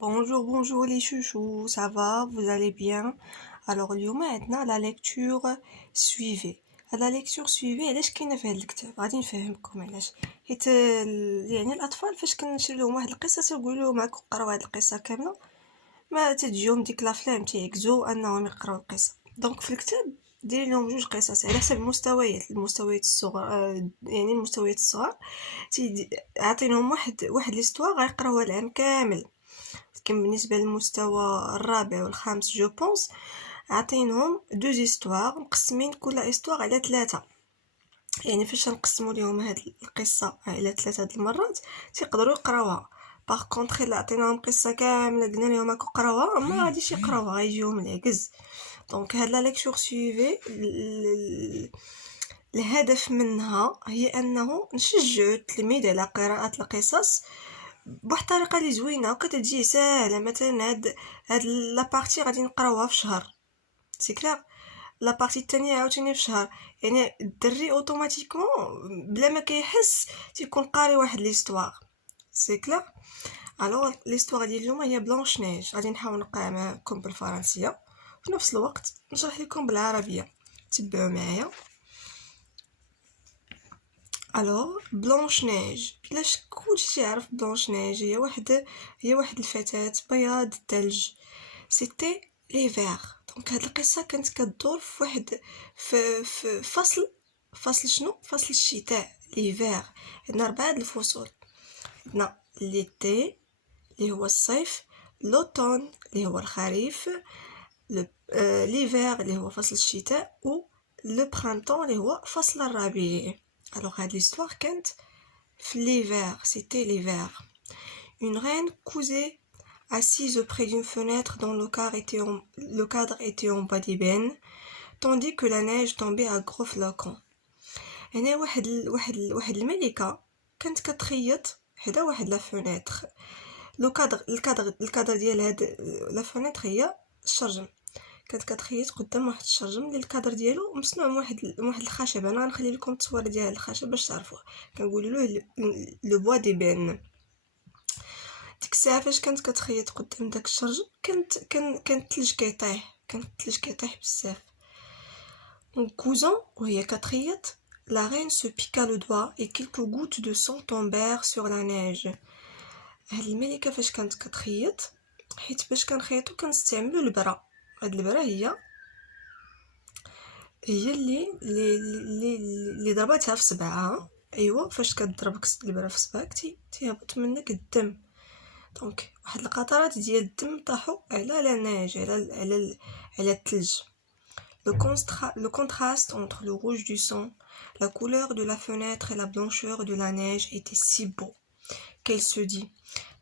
Bonjour, bonjour les chouchous, ça va, vous allez bien? Alors اليوم عندنا la lecture suivez. هاد la lecture suivez علاش كاينه في هاد الكتاب غادي نفهمكم علاش حيت يعني الاطفال فاش كنشري لهم واحد القصه تيقولوا لهم هاك قراو هاد القصه كامله ما تجيهم ديك لافلام تيعكزوا انهم يقراو القصه. دونك في الكتاب ديري لهم جوج قصص على حسب المستويات الصغار، يعني المستويات الصغار عاطينهم واحد ليستوار غيقراوها العام كامل. كان بالنسبه للمستوى الرابع والخامس جو بونس عاطينهم دو زيستوار مقسمين كل استوار على 3. يعني فاش نقسموا لهم هاد القصه على 3 د المرات تيقدروا يقراوها. باغ كونطخ الا عطيناهم قصه كامله قلنا لهم هاكا قراوها ما غاديش يقراوها، غيجيهم العجز. دونك هاد لا ليكتور سويفي الهدف منها هي انه نشجعوا التلميذ على قراءه القصص بواحد الطريقه اللي زوينه وكتجي ساهله. مثلا هاد لا بارتي غادي نقراوها في شهر، سي كلير. لا بارتي الثانيه عاوتاني في شهر، يعني الدري اوتوماتيكمون بلا ما كيحس تيكون قاري واحد ليستوار، سي كلير. الوغ ليستوار ديال اليوم هي بلانش نيج، غادي نحاول نقرا معكم بالفرنسيه في نفس الوقت نشرح لكم بالعربيه، تبعوا معايا. الوغ بلانش نيج، بلاش كلشي يعرف بلانش نيج هي واحد الفتاة بياض الثلج. سيتي ليفير. دونك هاد القصه كانت كدور في واحد في فصل شنو؟ فصل الشتاء، ليفير. عندنا 4 الفصول، عندنا ليتي اللي هو الصيف، لوطون اللي هو الخريف، ليفير اللي هو فصل الشتاء، و لو برانتون اللي هو فصل الربيع. Alors هاد l'histoire كانت في l'hiver, c'était l'hiver. Une reine cousait assise près d'une fenêtre dont le cadre était en bas d'ébène, tandis que la neige tombait à gros flocons. هنا واحد الملكة كانت كتخيط حدا واحد لا فونيتر. الكادر ديال هاد لا فونيتر هي الشرجم. كانت كتخيط قدام واحد الشرجم اللي الكادر ديالو مصنوع من واحد الخشب. انا غنخلي لكم التصويره ديال الخشب باش تعرفوه، كنقولوا له لو بوا دي بين. ديك الساعه فاش كانت كتخيط قدام داك الشرجم كان الثلج كيطيح بزاف. كوزون وهي كتخيط، la reine se piqua le doigt et quelques gouttes de sang tombèrent sur la neige. هاد الملكه فاش كانت كتخيط، حيت باش كنخيطو كنستعملوا البرا. هاد البرا هي اللي ضربتها في صبعها. ايوا فاش كضربك البرا في صبعك تيهبط منك الدم. دونك واحد القطرات ديال الدم طاحوا على لا نيج، على الثلج. Le contraste entre le rouge du sang, la couleur de la fenêtre et la blancheur de la neige était si beau qu'elle se dit.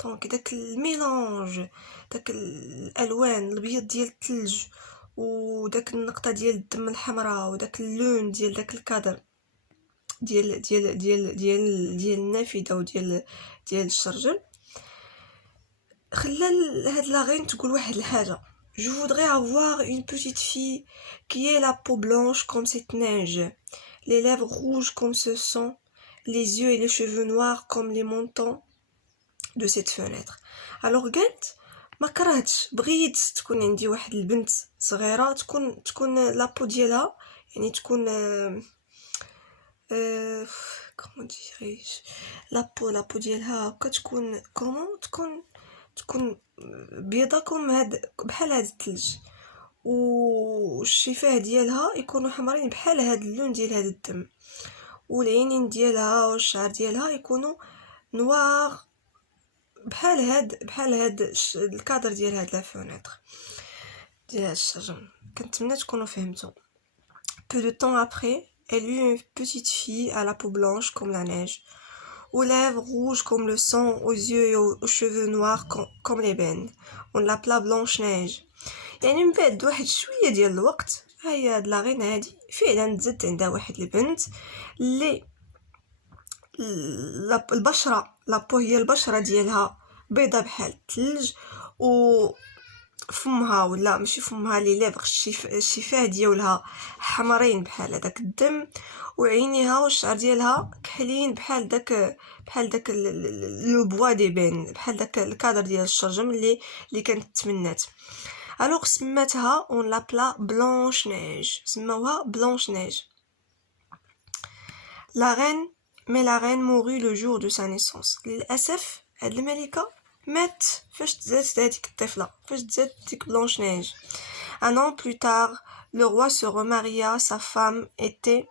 دونك داك الميلانج، داك الالوان، الابيض ديال الثلج وداك النقطه ديال الدم الحمراء وداك اللون ديال داك الكادر ديال النافذه وديال الشرجم، خلى هاد لاغين تقول واحد الحاجه. Je voudrais avoir une petite fille qui ait la peau blanche comme cette neige, les lèvres rouges comme ce sang, les yeux et les cheveux noirs comme les montants de cette fenêtre. Alors قالت ما كرهتش، بغيت تكون عندي واحد البنت صغيره تكون لابو ديالها، يعني تكون كومون ديريش لابو ديالها كتكون كومون تكون بيضه بحال هاد الثلج، والشفاه ديالها يكونوا حمرين بحال هاد اللون ديال هاد الدم، والعينين ديالها والشعر ديالها يكونوا نوار بحال هاد الكادر ديال هاد لا فونيتر ديال هاد الشجم. كنتمنى تكونوا فهمتوا. Peu de temps après, elle eut une petite fille à la peau blanche comme la neige, aux lèvres rouges comme le sang, aux yeux et aux cheveux noirs comme l'ébène. On l'appela Blanche-Neige. يعني من بعد واحد شويه ديال الوقت هي هاد لاغين هادي فعلا تزاد عندها واحد البنت اللي البشره لابو هي البشره ديالها بيضه بحال الثلج، فمها ولا ماشي فمها لي ليبغ الشفاه ديالها حمرين بحال هذاك الدم، وعينيها والشعر ديالها كحلين بحال داك لو بوا دي بين، بحال داك الكادر ديال الشرجم اللي كانت تمنات. الوغ سماتها اون لابلا بلانش نيج، سماوها بلانش نيج. لا رين مي لا رين موري لو جور دو سا نيسونس. للاسف هاد الملكه مات فاش تزادت هذيك الطفله، فاش تزادت ديك بلانش نيج. Un an plus tard, le roi se remaria. Sa femme était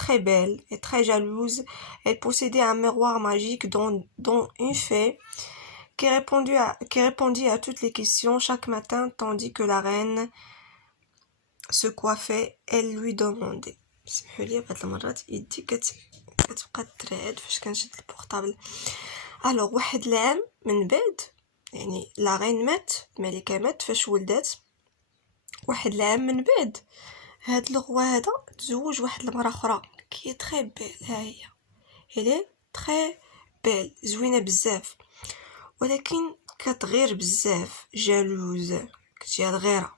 très belle et très jalouse. Elle possédait un miroir magique dont une fée qui répondit à toutes les questions chaque matin tandis que la reine se coiffait. Elle lui demandait. سمحوا لي بهاد المرات يدي كتبقى ترعد فاش كنشد البورطابل. الوغ واحد العام من بعد، يعني لا رين مات، الملكه مات فاش ولدات، واحد العام من بعد هاد الغوا هذا تزوج واحد المراه اخرى كي تري بيل. ها هي الي تري بيل، زوينه بزاف، ولكن كتغير بزاف، جالوز، كتجيها الغيره.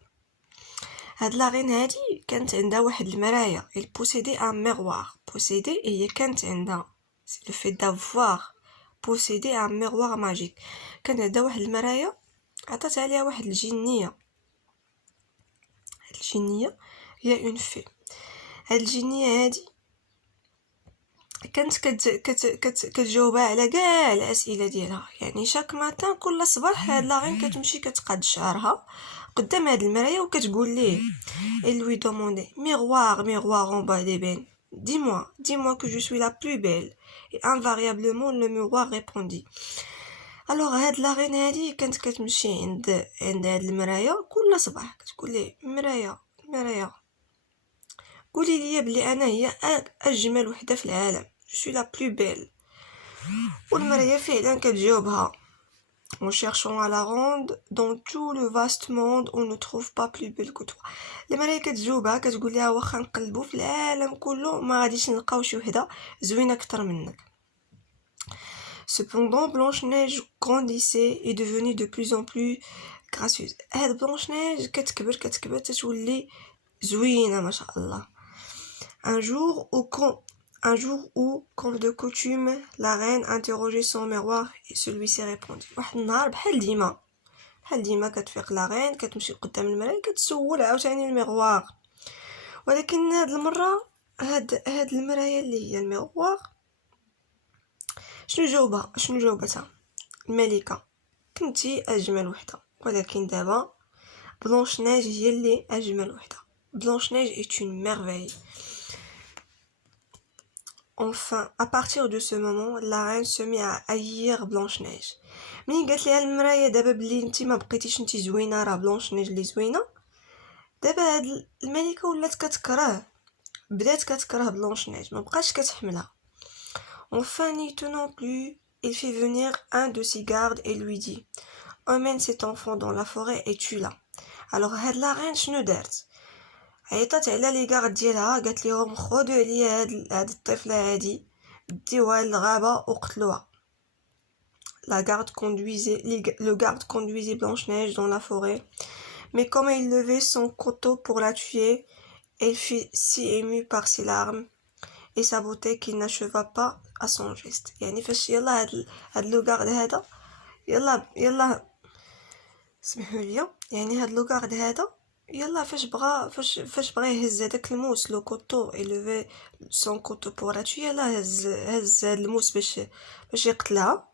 هاد لا رين هادي كانت عندها واحد المرايه. il possédait un miroir. posséder هي كانت عندها le fait d'avoir posséder un miroir magique. كان عندها واحد المرايه عطات عليها واحد الجنيه. هاد الجنيه هي اون في. هاد الجنيه هادي كانت كتجاوبها على كاع الاسئله ديالها. يعني شاك ماتان كل صباح هاد لا رين كتمشي كتقاد شعرها قدام هاد المرايه وكتقول ليه elle lui demandait miroir miroir en bas d'ébène dis-moi que je suis la plus belle. et invariablement le miroir répondit. alors هاد لا رين هادي كانت كتمشي عند هاد المرايه كل صباح كتقول ليه مرايه قولي لي بلي انا هي اجمل وحده في العالم، je suis la plus belle. والمرايه فعلا كتجاوبها en cherchant à la ronde dans tout le vaste monde on ne trouve pas plus belle que toi. المرايه كتجاوبها كتقول لها واخا نقلبوا في العالم كله ما غاديش نلقاو شي وحده زوينه اكثر منك. Cependant, Blanche-Neige grandissait et devenait de plus en plus gracieuse. هاد Blanche-Neige كتكبر تتولي زوينه ما شاء الله. Un jour où, comme de coutume, la reine interrogeait son miroir et celui-ci répondit. واحد النهار بحال ديما كتفيق لا رين كتمشي قدام المرايه كتسول عاوتاني الميغوار، ولكن هاد المره هاد المرايه اللي هي الميغوار شنو جاوبتها الملكه؟ كنتي اجمل وحده، ولكن دابا بلونش نيج هي اللي اجمل وحده. بلونش نيج est une merveille. Enfin, à partir de ce moment, la reine se mit à haïr Blanche-Neige. ملي قالت لها المرايه دابا بلي نتي ما بقيتيش نتي زوينه، راه بلونش-نيج اللي زوينه، دابا هاد الملكه ولات بدات كتكره بلونش-نيج، ما بقاش كتحملها. Enfin, n'y tenant plus, il fit venir un de ses gardes et lui dit emmène cet enfant dans la forêt et tue-la. alors هاد لا reine شنو دارت؟ عيطات على لي غارد ديالها قالت لهم خذوا عليا هاد الطفله هادي ديوها للغابه وقتلوها. le garde conduisait Blanche-Neige dans la forêt, mais comme il levait son couteau pour la tuer, elle fut si émue par ses larmes et sa beauté qu'il n'acheva pas à son geste. يعني فاش يلا هاد لو غارد هذا يلا سمحوا لي، يعني هاد لو غارد هذا يلا فاش بغى يهز هذاك الموس لو كوتو إلوفي سون كوتو بور لا توي، يلا هز هاد الموس باش يقتلها.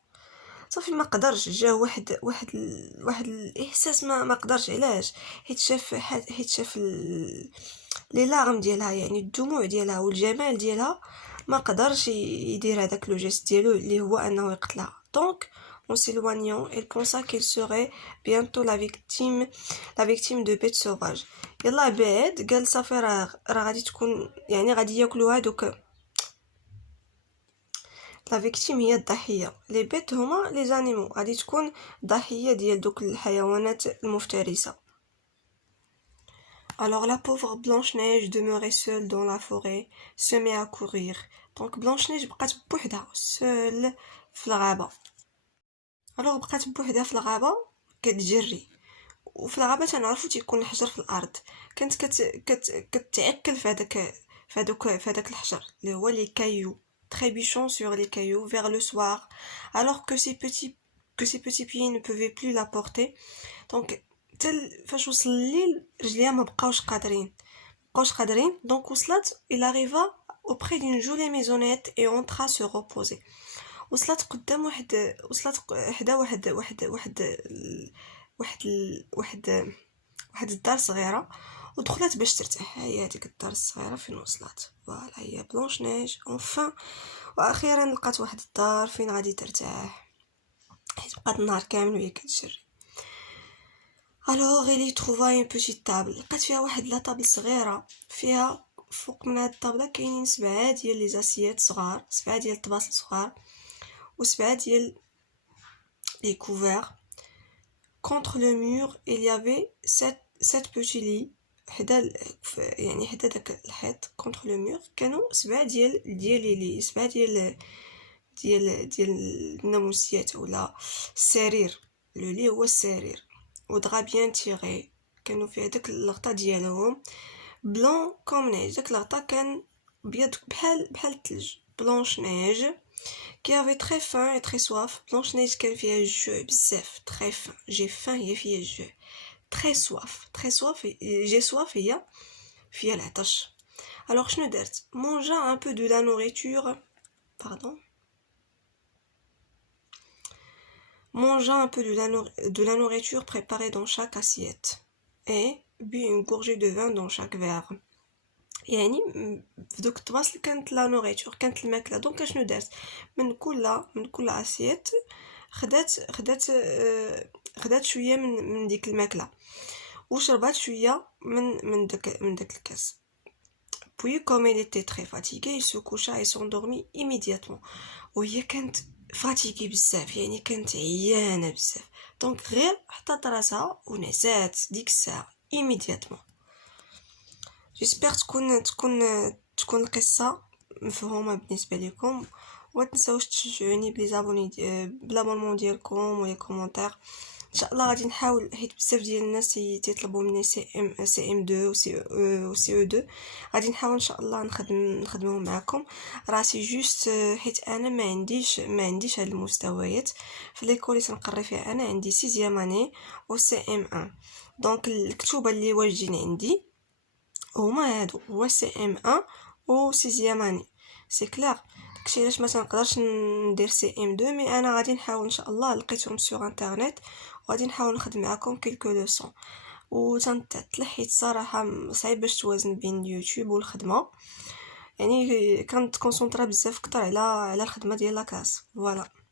صافي ما قدرش، جا واحد الاحساس ما قدرش. علاش؟ حيت شاف لي لارم ديالها، يعني الدموع ديالها والجمال ديالها، ما قدرش يدير هذاك لو جيست ديالو اللي هو انه يقتلها. دونك en s'éloignant, elle pensa qu'elle serait bientôt la victime de bêtes sauvages. يلا بعد قال صافي راه غادي تكون، يعني غادي ياكلوا هادوك. لا فيكتيم هي الضحيه، لي بيت هما لي زانيمو، غادي تكون ضحيه ديال دوك الحيوانات المفترسه. Alors la pauvre Blanche-Neige demeurait seule dans la forêt, se mit à courir. Donc Blanche-Neige بقات بوحدها seule في الغابه. alors بقات بوحدها في الغابه كتجري، وفي الغابه تنعرفوا تيكون الحجر في الارض. كانت كتعكل في هذاك الحجر اللي هو لي كايو trébuchant sur les cailloux vers le soir alors que ses petits pieds ne pouvaient plus la porter. Donc فاش وصل الليل رجليها ما بقاوش قادرين. Donc وصلت il arriva auprès d'une jolie maisonnette et entra se reposer. وصلت قدام وصلت حدا واحد الدار صغيره ودخلت باش ترتاح. هي هذيك الدار الصغيره فين وصلت، فوالا هي بلونش نيج اونفان. واخيرا لقات واحد الدار فين غادي ترتاح، حيت بقات النهار كامل وهي كتجري. alors elle y trouva une petite table. لقات فيها واحد لا طابل صغيره، فيها فوق من هاد الطابله كاينين 7 ديال لي زاسيات صغار، 7 ديال الطباصل صغار و7 ديال لي كوفير. contre le mur il y avait 7 petits lits. حدا داك الحيط contre le mur كانوا 7 ديال لي 7 ديال الناموسيات ولا السرير. لو لي هو السرير ودغا بيان تيغي. كانوا في هذاك اللغطه ديالهم بلون كوم نيج. داك اللغطه كان بيض بحال الثلج، بلونش نيج qui avait très faim et très soif. بلونش نيج كان فيها الجوع بزاف. très faim j'ai faim هي فيها الجوع. très soif j'ai soif هي فيها العطش. alors شنو درت؟ مونجا un peu de la nourriture mangea un peu de la nourriture préparée dans chaque assiette et but une gorgée de vin dans chaque verre. يعني في دوك الطباصل كانت لا نوريتور، كانت الماكله. دونك شنو دارت؟ من كل اسيت خدات شويه من ديك الماكله وشربات شويه من داك الكاس. puis comme elle était très fatiguée il se coucha et s'endormit immédiatement. وهي كانت فاتيكي بزاف، يعني كانت عيانه بزاف. دونك غير حطات راسها ونعسات ديك الساعه immédiatement. جيسبر تكون القصه مفهومه بالنسبه لكم، وما تنساوش تشجعوني بالابونمون ديالكم ولي كومونتير. ان شاء الله غادي نحاول، حيت بزاف ديال الناس تيطلبوا مني سي ام 2 و سي او 2. غادي نحاول ان شاء الله نخدمهم معكم راسي جوست، حيت انا ما عنديش هاد المستويات في ليكول اللي تنقري فيها. انا عندي 6 اني و سي ام 1. دونك الكتوبه اللي واجدين عندي هما هادو، هو سي ام 1 و 6 اني. سي كلير. داكشي علاش ما تنقدرش ندير سي ام 2، مي انا غادي نحاول ان شاء الله. لقيتهم سور انترنت وغادي نحاول نخدم معكم كيلكو لوسون. و تنتعطل حيت صراحه صعيب باش توازن بين اليوتيوب والخدمه، يعني كنت كونسونطرا بزاف اكثر على الخدمه ديال لاكلاس. فوالا.